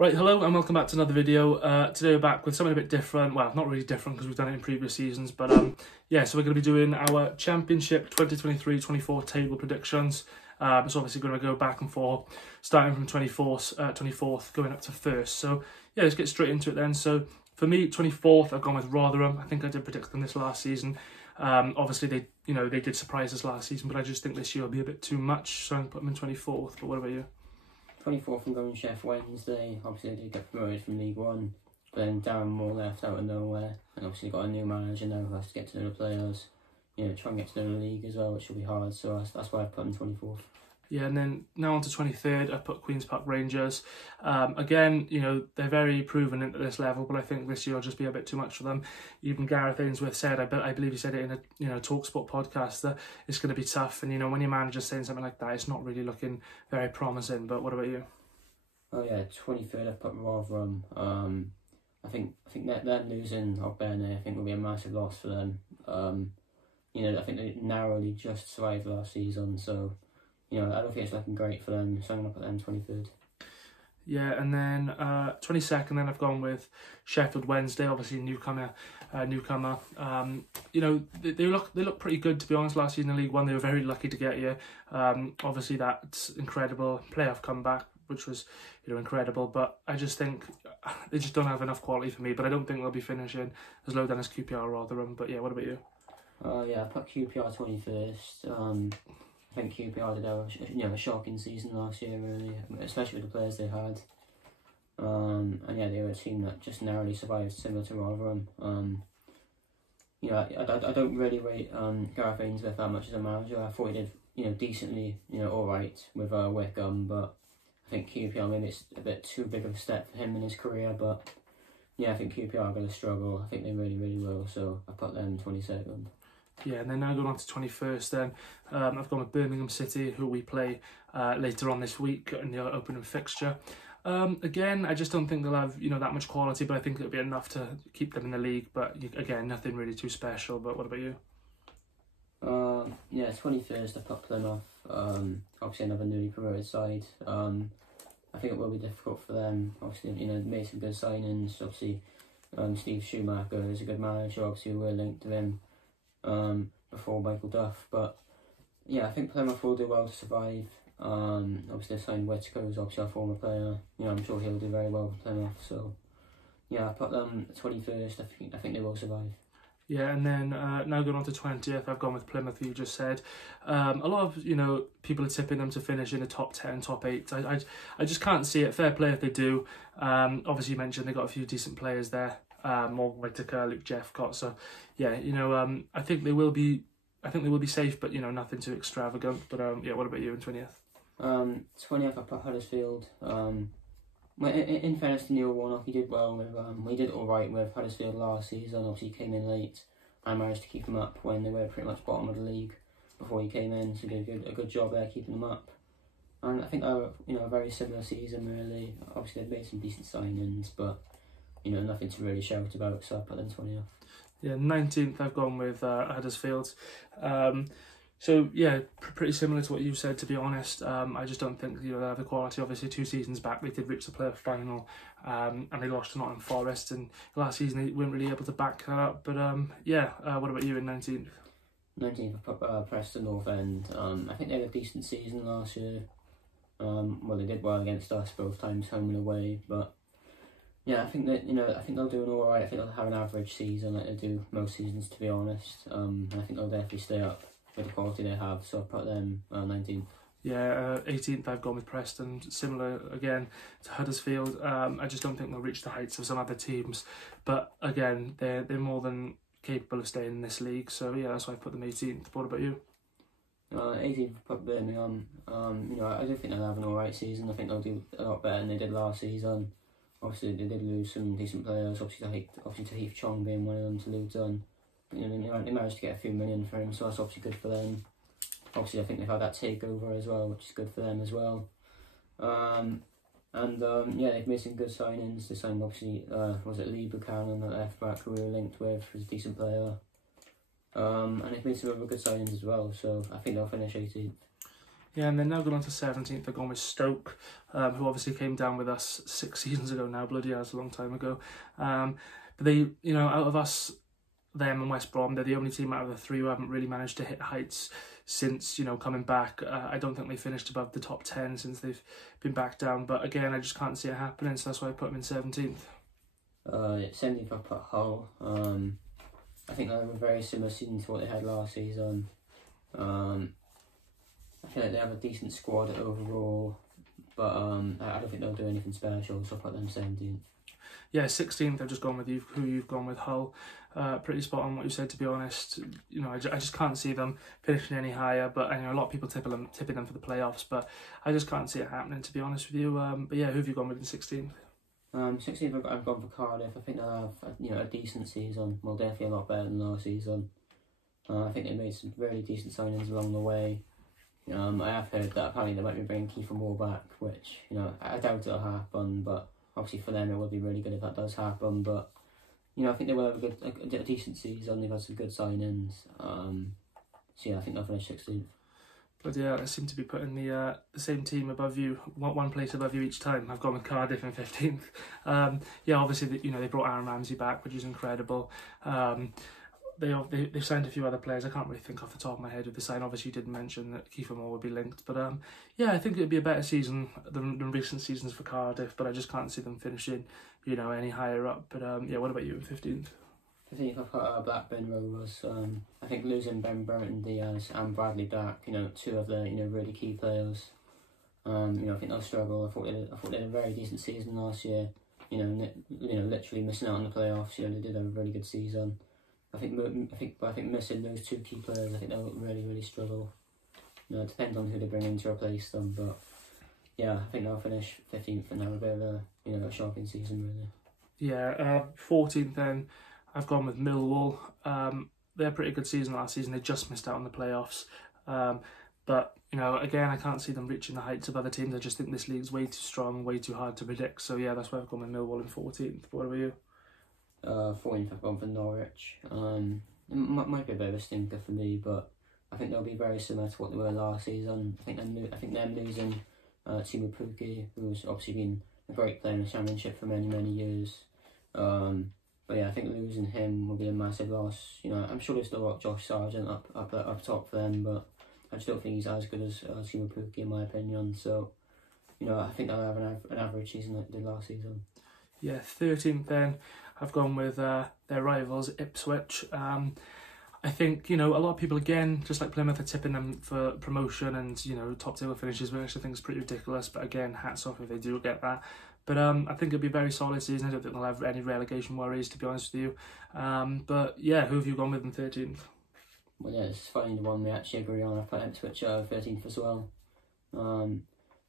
Right, hello and welcome back to another video. Today we're back with something a bit different. Well, not really different because we've done it in previous seasons, but yeah, so we're going to be doing our Championship 2023-24 table predictions. It's obviously going to go back and forth, starting from 24th, going up to 1st. So yeah, let's get straight into it then. So for me, 24th, I've gone with Rotherham. I think I did predict them this last season. Obviously they did surprise us last season, but I just think this year will be a bit too much, so I'm putting them in 24th. But what about you? 24th and going Chef Wednesday. Obviously they did get promoted from League One, but then Darren Moore left out of nowhere, and obviously got a new manager now who has to get to know the players, try and get to know the league as well, which will be hard, so that's why I've put in 24th. Yeah, and then now on to 23rd, I put Queen's Park Rangers. Again, they're very proven at this level, but I think this year will just be a bit too much for them. Even Gareth Ainsworth said, I believe he said it in a TalkSport podcast, that it's going to be tough. And when your manager's saying something like that, it's not really looking very promising. But what about you? Oh yeah, 23rd, I've put Rotherham. I think that them losing Ogbene, I think will be a massive loss for them. I think they narrowly just survived last season, so. I don't think it's looking great for them, so I'm going to put them 23rd. Yeah, and then 22nd, then I've gone with Sheffield Wednesday, obviously newcomer. They look pretty good, to be honest. Last season in League One, they were very lucky to get here. Obviously that incredible playoff comeback, which was incredible, but I just think they just don't have enough quality for me. But I don't think they'll be finishing as low down as QPR or Rotherham. But yeah, what about you? Yeah, I put QPR 21st. I think QPR did have a shocking season last year, really, especially with the players they had. And yeah, they were a team that just narrowly survived, similar to Rotherham. I don't really rate Gareth Ainsworth that much as a manager. I thought he did, decently, all right with Wickham, but I think QPR, maybe it's a bit too big of a step for him in his career, but yeah, I think QPR are going to struggle. I think they really, really will, so I put them 22nd. Yeah, and then now going on to 21st then, I've gone with Birmingham City, who we play later on this week in the opening fixture. Again, I just don't think they'll have, that much quality, but I think it'll be enough to keep them in the league. But again, nothing really too special. But what about you? Yeah, 21st, I put Plymouth. Obviously another newly promoted side. I think it will be difficult for them. Obviously, they made some good signings. Obviously, Steve Schumacher is a good manager. Obviously, we're linked to him. Before Michael Duff, but yeah, I think Plymouth will do well to survive. Obviously they signed Whittaker, who's obviously a former player. I'm sure he'll do very well for Plymouth. So yeah, I put them 21st. I think they will survive. Yeah, and then now going on to 20th, I've gone with Plymouth, who you just said. A lot of people are tipping them to finish in the top 10, top 8. I just can't see it. Fair play if they do. Obviously you mentioned they got a few decent players there. Morgan Whittaker, Luke Jeffcott. So yeah, I think they will be safe, but nothing too extravagant. But yeah, what about you in 20th? 20th, I put Huddersfield. In fairness to Neil Warnock, he did well with he did all right with Huddersfield last season. Obviously he came in late and managed to keep them up when they were pretty much bottom of the league before he came in, so he did a good job there keeping them up. And I think they were a very similar season really. Obviously they've made some decent signings, but nothing to really shout about, so I put them 20th. Yeah, 19th I've gone with Huddersfield. So yeah, pretty similar to what you said, to be honest. I just don't think they have the quality. Obviously 2 seasons back they did reach the playoff final, and they lost to Nottingham Forest, and last season they weren't really able to back that up. But yeah, what about you in 19th? 19th I put Preston North End. I think they had a decent season last year. Well, they did well against us both times, home and away, but yeah, I think that I think they'll do an alright. I think they'll have an average season like they do most seasons, to be honest. I think they'll definitely stay up with the quality they have. So I put them 19th. Yeah, 18th I've gone with Preston. Similar again to Huddersfield. I just don't think they'll reach the heights of some other teams. But again, they're more than capable of staying in this league. So yeah, that's why I put them 18th. What about you? 18th I put Birmingham. I do think they'll have an alright season. I think they'll do a lot better than they did last season. Obviously, they did lose some decent players. Obviously, Tahith Chong being one of them to Luton. They managed to get a few million for him, so that's obviously good for them. Obviously, I think they've had that takeover as well, which is good for them as well. Yeah, they've made some good signings. They signed obviously, Lee Buchanan, the left back, who we were linked with, who's a decent player. And they've made some other good signings as well. So I think they'll finish 18th. Yeah, and then now going on to 17th, they're going with Stoke, who obviously came down with us 6 seasons ago now. Bloody hell, that's a long time ago. But they, you know, out of us, them and West Brom, they're the only team out of the three who haven't really managed to hit heights since, you know, coming back. I don't think they finished above the top 10 since they've been back down. But again, I just can't see it happening, so that's why I put them in 17th. 17th, I put Hull. I think they have a very similar season to what they had last season. I feel like they have a decent squad overall, but I don't think they'll do anything special, so I put them 17th. Yeah, 16th, I've just gone with you, who you've gone with, Hull. Pretty spot on what you said, to be honest. You know, I just can't see them finishing any higher, but I know a lot of people tipping them for the playoffs, but I just can't see it happening, to be honest with you. But yeah, who have you gone with in 16th? 16th, I've gone for Cardiff. I think they'll have a decent season. Well, definitely a lot better than last season. I think they made some really decent signings along the way. I have heard that apparently they might be bringing Kiefer Moore back, which, you know, I doubt it'll happen, but obviously for them it would be really good if that does happen. But, you know, I think they will have a decent season. They've had some good signings. So yeah, I think they'll finish 16th. But yeah, I seem to be putting the same team above you, one place above you each time. I've gone with Cardiff in 15th. Yeah, obviously, you know, they brought Aaron Ramsey back, which is incredible. They've signed a few other players. I can't really think off the top of my head who they signed. Obviously, you did mention that Kiefer Moore would be linked. But yeah, I think it'd be a better season than recent seasons for Cardiff. But I just can't see them finishing, you know, any higher up. But yeah, what about you in 15th? I think I've got Blackburn Rovers. I think losing Ben Burton Diaz and Bradley Dack, you know, two of the, you know, really key players. You know, I think they'll struggle. I thought they had a very decent season last year. You know, literally missing out on the playoffs. You know, they did have a really good season. I think missing those two key players, I think they'll really struggle. You know, it depends on who they bring in to replace them, but yeah, I think they'll finish 15th and have a bit of a, you know, a shocking season really. Yeah, 14th then, I've gone with Millwall. They had a pretty good season last season. They just missed out on the playoffs. But, you know, again, I can't see them reaching the heights of other teams. I just think this league's way too strong, way too hard to predict. So yeah, that's why I've gone with Millwall in 14th. What about you? 14th, I've gone for Norwich. It might be a bit of a stinker for me, but I think they'll be very similar to what they were last season. I think them losing Timo Pukki, who's obviously been a great player in the Championship for many years. But yeah, I think losing him will be a massive loss. You know, I'm sure they've still got Josh Sargent up top for them, but I just don't think he's as good as Timo Pukki in my opinion. So, you know, I think they'll have an average season like they did last season. Yeah, 13th then, I've gone with their rivals, Ipswich. I think, you know, a lot of people, again, just like Plymouth, are tipping them for promotion and, you know, top table finishes, which I think is pretty ridiculous. But again, hats off if they do get that. But I think it'll be a very solid season. I don't think they'll have any relegation worries, to be honest with you. But yeah, who have you gone with in 13th? Well, yeah, it's finally the one we actually agree on. I've put Ipswich 13th as well.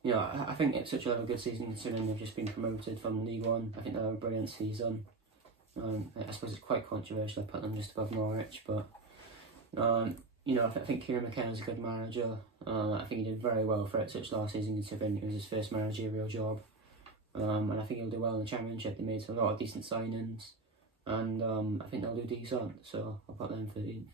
You know, I think Ipswich will have a good season considering they've just been promoted from League One. I think they'll have a brilliant season. I suppose it's quite controversial. I put them just above Norwich, but you know, I think Kieran McKenna's a good manager. I think he did very well for Ipswich last season considering it was his first managerial job. And I think he'll do well in the Championship. They made a lot of decent signings, and I think they'll do decent. So I'll put them 13th.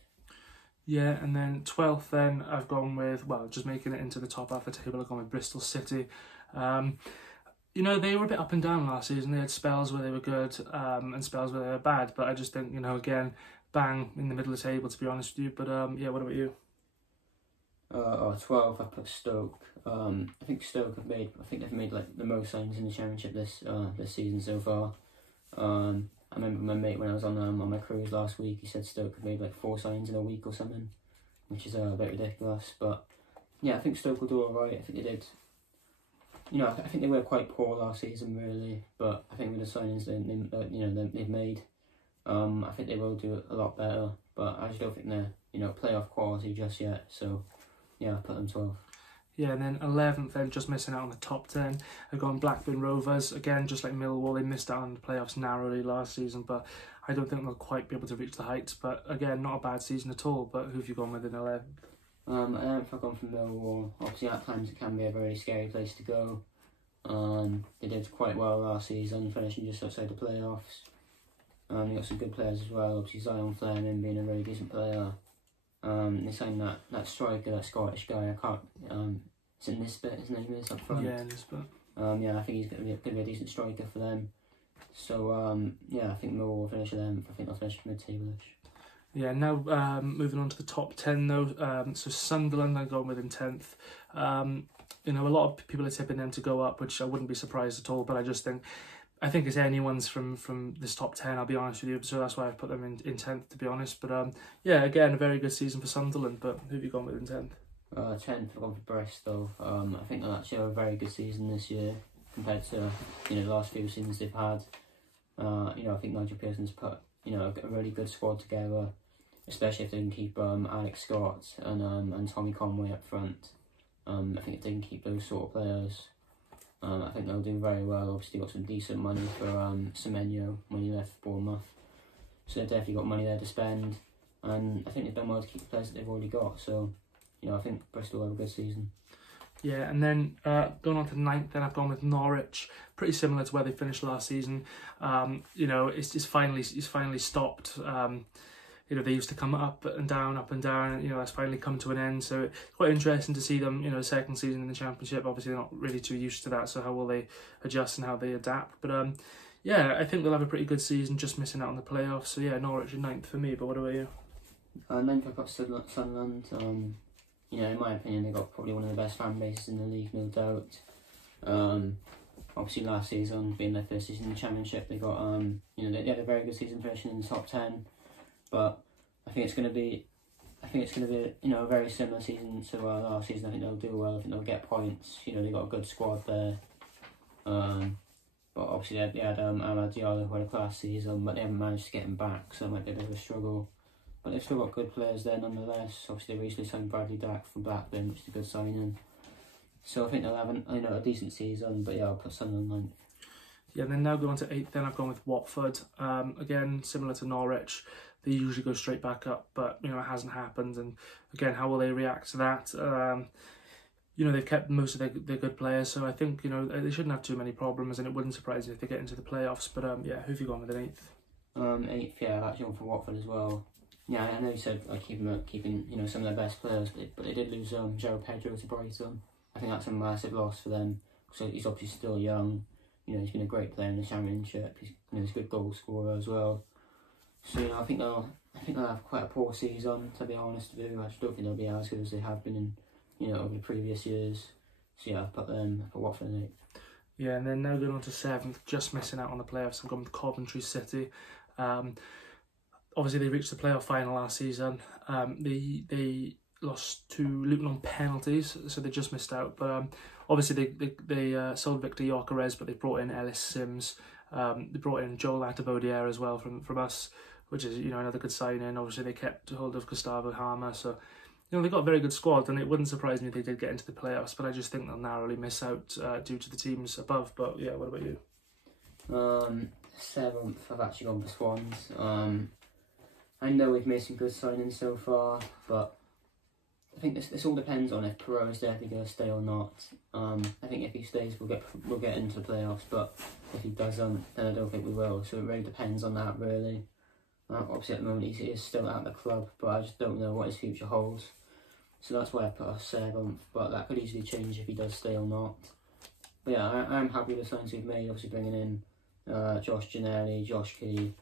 Yeah, and then 12th then, I've gone with, well, just making it into the top half of the table, I've gone with Bristol City. You know, they were a bit up and down last season. They had spells where they were good and spells where they were bad. But I just think, you know, again, bang in the middle of the table, to be honest with you. But yeah, what about you? 12th, I put Stoke. I think Stoke they've made like the most signings in the Championship this season so far. I remember my mate when I was on my cruise last week. He said Stoke had made like 4 signings in a week or something, which is a bit ridiculous. But yeah, I think Stoke will do all right. I think they did. You know, I think they were quite poor last season, really. But I think with the signings they've made, I think they will do a lot better. But I just don't think they're, you know, playoff quality just yet. So yeah, I'll put them 12th. Yeah, and then 11th then, just missing out on the top 10. I've gone Blackburn Rovers. Again, just like Millwall, they missed out on the playoffs narrowly last season, but I don't think they'll quite be able to reach the heights. But again, not a bad season at all. But who have you gone with in 11th? I've gone for Millwall. Obviously, at times it can be a very scary place to go. They did quite well last season, finishing just outside the playoffs. They got some good players as well. Obviously, Zion Fleming being a really decent player. They signed that striker, that Scottish guy. I can't. Is it Nisbet, his name is, up front? Yeah, Nisbet. Yeah, I think he's going to be a decent striker for them. So, yeah, I think Millwall will finish 11th. I think they'll finish mid-table-ish. Yeah, now moving on to the top 10 though. So Sunderland I'm going with in 10th. You know, a lot of people are tipping them to go up, which I wouldn't be surprised at all, but I think it's anyone's from this top 10, I'll be honest with you, so that's why I've put them in 10th, to be honest. But yeah, again, a very good season for Sunderland, but who have you gone with in 10th? 10th, I've gone for Bristol. I think they'll actually have a very good season this year compared to, you know, the last few seasons they've had. You know, I think Nigel Pearson's put, you know, a really good squad together, especially if they can keep Alex Scott and Tommy Conway up front. I think if they can keep those sort of players, I think they'll do very well. Obviously got some decent money for Semenyo when he left Bournemouth, so they've definitely got money there to spend, and I think they've done well to keep the players that they've already got. So, you know, I think Bristol will have a good season. Yeah, and then going on to 9th, then I've gone with Norwich. Pretty similar to where they finished last season. You know, it's finally stopped. You know, they used to come up and down, and you know, that's finally come to an end. So it's quite interesting to see them, you know, second season in the Championship. Obviously, they're not really too used to that, so how will they adjust and how they adapt? But yeah, I think they'll have a pretty good season, just missing out on the playoffs. So yeah, Norwich are 9th for me, but what about you? 9th, I've got Sunderland. You know, in my opinion, they've got probably one of the best fan bases in the league, no doubt. Obviously, last season, being their first season in the Championship, they got, you know, they had a very good season finishing in the top 10. But I think it's going to be, you know, a very similar season to last season. I think they'll do well. I think they'll get points. You know, they got a good squad there. But obviously they had Amad Diallo who had a class season, but they haven't managed to get him back, so it might be a bit of a struggle. But they've still got good players there nonetheless. Obviously they recently signed Bradley Dack from Blackburn, which is a good signing. So I think they'll have a decent season. But yeah, I'll put Sunderland 9th. Yeah, and then now going on to 8th, then I've gone with Watford. Again, similar to Norwich, they usually go straight back up, but you know, it hasn't happened. And again, how will they react to that? You know, they've kept most of their good players, so I think, you know, they shouldn't have too many problems, and it wouldn't surprise me if they get into the playoffs. But yeah, who have you gone with in 8th? 8th, yeah, I've actually gone for Watford as well. Yeah, I know you said keeping you know, some of their best players, but they did lose João Pedro to Brighton. I think that's a massive loss for them. So he's obviously still young. You know, he's been a great player in the Championship. He's a good goal scorer as well. So, you know, I think they'll have quite a poor season, to be honest with you. I just don't think they'll be as good as they have been in, you know, over the previous years. So yeah, I've put Watford in 8th. Yeah, and then now going on to 7th, just missing out on the playoffs. I've gone with Coventry City. Obviously they reached the playoff final last season. They lost to Luton on penalties, so they just missed out. But obviously they sold Victor Gyökeres, but they brought in Ellis Sims. They brought in Joel Atavodier as well from us, which is, you know, another good signing. Obviously they kept hold of Gustavo Harmer, so you know, they've got a very good squad, and it wouldn't surprise me if they did get into the playoffs, but I just think they'll narrowly miss out due to the teams above. But yeah, what about you? 7th, I've actually gone for Swans. I know we've made some good signings so far, but I think this all depends on if Perot is definitely going to stay or not. I think if he stays, we'll get into the playoffs, but if he doesn't, then I don't think we will. So it really depends on that, really. Obviously at the moment he is still at the club, but I just don't know what his future holds. So that's why I put us 7th, but that could easily change if he does stay or not. But yeah, I'm happy with the signs we've made. Obviously bringing in Josh Ginnelly, Josh Key,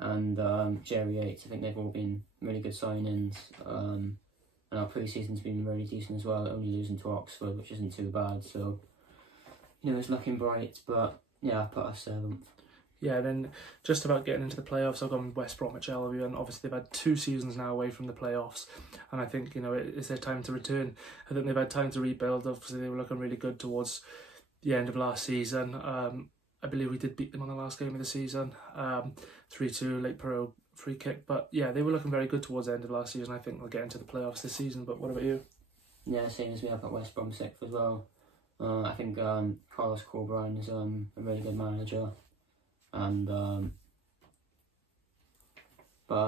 and Jerry Yates. I think they've all been really good signings. And our pre-season's been really decent as well, only losing to Oxford, which isn't too bad. So, you know, it's looking bright, but yeah, I put us 7th. Yeah, then just about getting into the playoffs, I've gone with West Bromwich Albion. Obviously, they've had 2 seasons now away from the playoffs, and I think, you know, it's their time to return. I think they've had time to rebuild. Obviously, they were looking really good towards the end of last season. I believe we did beat them on the last game of the season, 3-2, late Perot free kick. But yeah, they were looking very good towards the end of last season. I think they'll get into the playoffs this season. But what about you? Yeah, same as me. I've got West Brom 6th as well. I think Carlos Corberán is a really good manager. And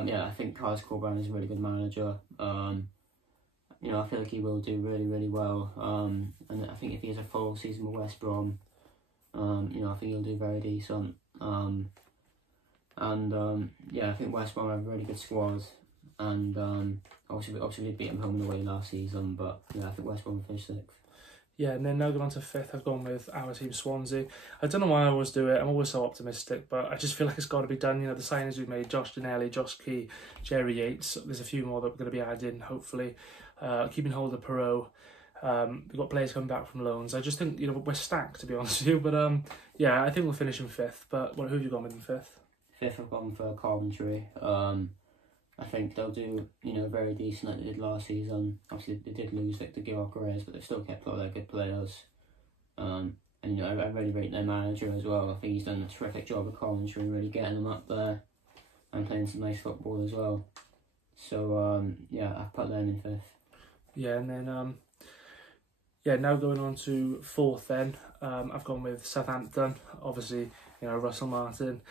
yeah, I think Carlos Corberán is a really good manager. You know, I feel like he will do really, really well. And I think if he has a full season with West Brom, you know, I think he'll do very decent. Yeah, I think West Brom have a really good squad. And obviously we beat them home and away last season, but yeah, I think West Brom finished 6th. Yeah, and then now going on to 5th, I've gone with our team, Swansea. I don't know why I always do it. I'm always so optimistic, but I just feel like it's got to be done. You know, the signings we've made, Josh Dinelli, Josh Key, Jerry Yates. There's a few more that we're going to be adding, hopefully. Keeping hold of Perot. We've got players coming back from loans. I just think, you know, we're stacked, to be honest with you. But yeah, I think we'll finish in 5th. But who have you gone with in 5th? 5th, I've gone for Coventry. I think they'll do, you know, very decent like they did last season. Obviously, they did lose Victor Gyökeres, but they've still kept a lot of their good players. And, you know, I really rate their manager as well. I think he's done a terrific job at Coventry, really getting them up there and playing some nice football as well. So, yeah, I've put them in 5th. Yeah, and then, yeah, now going on to 4th then, I've gone with Southampton. Obviously, you know, Russell Martin.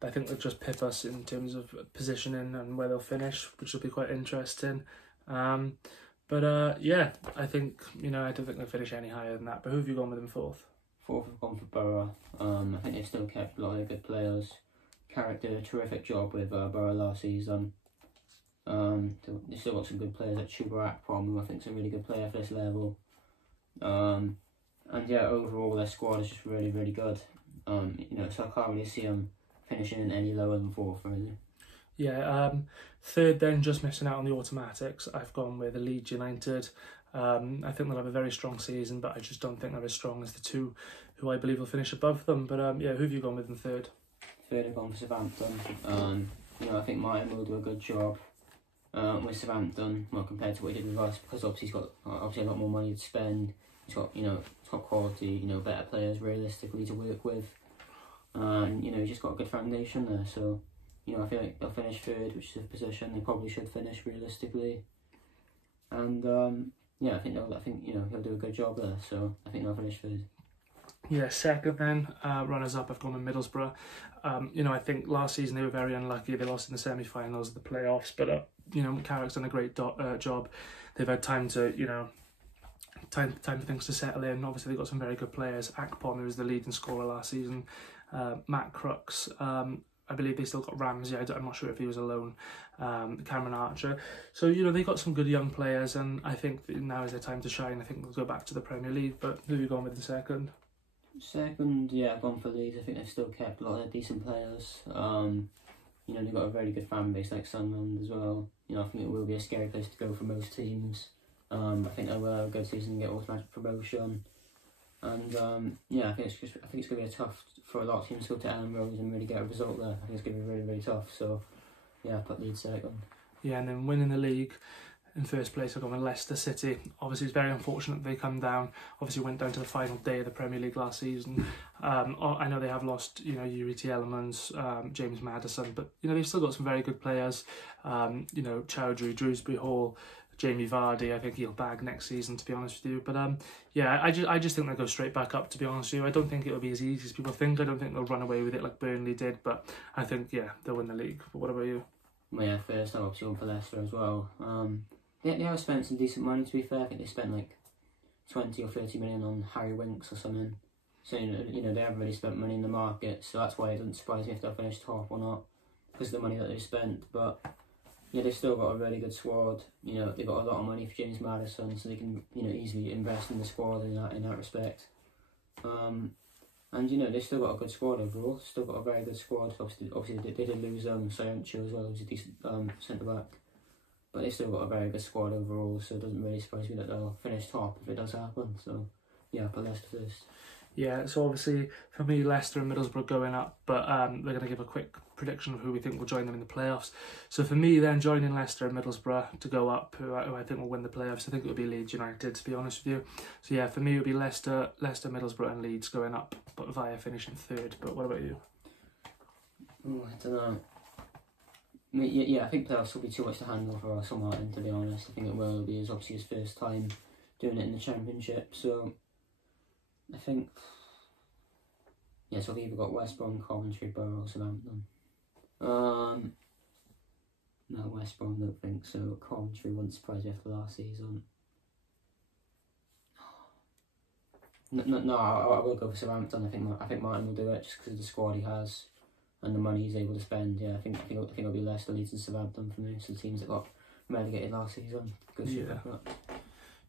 I think they'll just pip us in terms of positioning and where they'll finish, which will be quite interesting. But yeah, I think, you know, I don't think they'll finish any higher than that. But who have you gone with in 4th? 4th, I've gone for Borough. I think they've still kept a lot of good players. Carrick did a terrific job with Borough last season. They've still got some good players like Chuba Akpom, who I think is a really good player for this level. And yeah, overall their squad is just really, really good. You know, so I can't really see them finishing any lower than 4th, really. Yeah, 3rd then, just missing out on the automatics. I've gone with Leeds United. I think they'll have a very strong season, but I just don't think they're as strong as the two who I believe will finish above them. But yeah, who have you gone with in 3rd? 3rd, I've gone for Southampton. You know, I think Martin will do a good job with Southampton, well, compared to what he did with us, because obviously he's got a lot more money to spend. He's got, you know, top quality, you know, better players realistically to work with. And, you know, he's just got a good foundation there, so, you know, I feel like they'll finish 3rd, which is a position they probably should finish realistically. And yeah, I think you know, he'll do a good job there, so I think they'll finish 3rd. Yeah, 2nd then, runners up, I've gone with Middlesbrough. You know, I think last season they were very unlucky. They lost in the semi-finals of the playoffs, but you know, Carrick's done a great job. They've had time to, you know, time for things to settle in. Obviously, they've got some very good players. Akpom, who was the leading scorer last season. Matt Crooks. I believe they still got Ramsey. I'm not sure if he was alone. Cameron Archer. So, you know, they've got some good young players, and I think that now is their time to shine. I think they'll go back to the Premier League. But who have you gone with in 2nd? 2nd, yeah, I've gone for Leeds. I think they've still kept a lot of their decent players. You know, they've got a very good fan base like Sunderland as well. You know, I think it will be a scary place to go for most teams. I think they will have a good season and get automatic promotion. And yeah, I think it's going to be tough for a lot of teams to go to Ellen Road and really get a result there. I think it's going to be really, really tough. So yeah, I put Leeds 2nd. Yeah, and then winning the league in 1st place, I've gone with Leicester City. Obviously, it's very unfortunate they come down. Obviously, went down to the final day of the Premier League last season. I know they have lost, you know, Yuri Tielemans, James Maddison, but you know they've still got some very good players. You know, Chowdhury, Drewsbury Hall, Jamie Vardy. I think he'll bag next season, to be honest with you. But yeah, I just think they'll go straight back up, to be honest with you. I don't think it'll be as easy as people think. I don't think they'll run away with it like Burnley did, but I think, yeah, they'll win the league. But what about you? Well, yeah, 1st, I'm obviously on for Leicester as well. They have spent some decent money, to be fair. I think they spent like 20 or 30 million on Harry Winks or something. So, you know, they haven't really spent money in the market, so that's why it doesn't surprise me if they'll finish top or not, because of the money that they've spent. But yeah, they've still got a really good squad. You know, they've got a lot of money for James Maddison, so they can, you know, easily invest in the squad in that respect. And you know, they've still got a good squad overall. Still got a very good squad. Obviously they did lose Southampton as well, who's a decent centre back. But they've still got a very good squad overall, so it doesn't really surprise me that they'll finish top if it does happen. So yeah, I'll put Leicester 1st. Yeah, so obviously for me, Leicester and Middlesbrough going up, but they're going to give a quick prediction of who we think will join them in the playoffs. So for me, then, joining Leicester and Middlesbrough to go up, who I think will win the playoffs. I think it will be Leeds United, to be honest with you. So yeah, for me, it will be Leicester, Middlesbrough and Leeds going up, but via finishing 3rd. But what about you? Oh, I don't know. Yeah, I think playoffs will be too much to handle for Russell Martin, to be honest. I think it will be obviously his first time doing it in the Championship, so I think, yeah, so I've either got West Brom, Coventry, Borough, or Southampton. No, West Brom, don't think so. Coventry wouldn't surprise you after last season. No, I will go for Southampton. I think Martin will do it just because of the squad he has and the money he's able to spend. Yeah, I think it'll be Leicester, Leeds, and Southampton for me. So the teams that got relegated last season. Good yeah.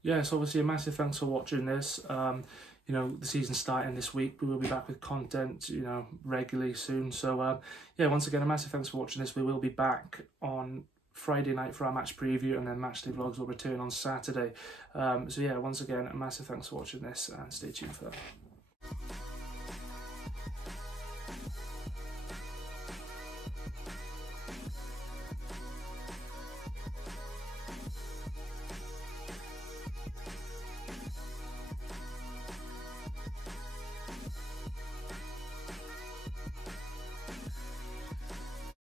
Yes, obviously a massive thanks for watching this. You know, the season's starting this week. We will be back with content, you know, regularly soon. So, yeah, once again, a massive thanks for watching this. We will be back on Friday night for our match preview, and then matchday vlogs will return on Saturday. So, yeah, once again, a massive thanks for watching this, and stay tuned for that.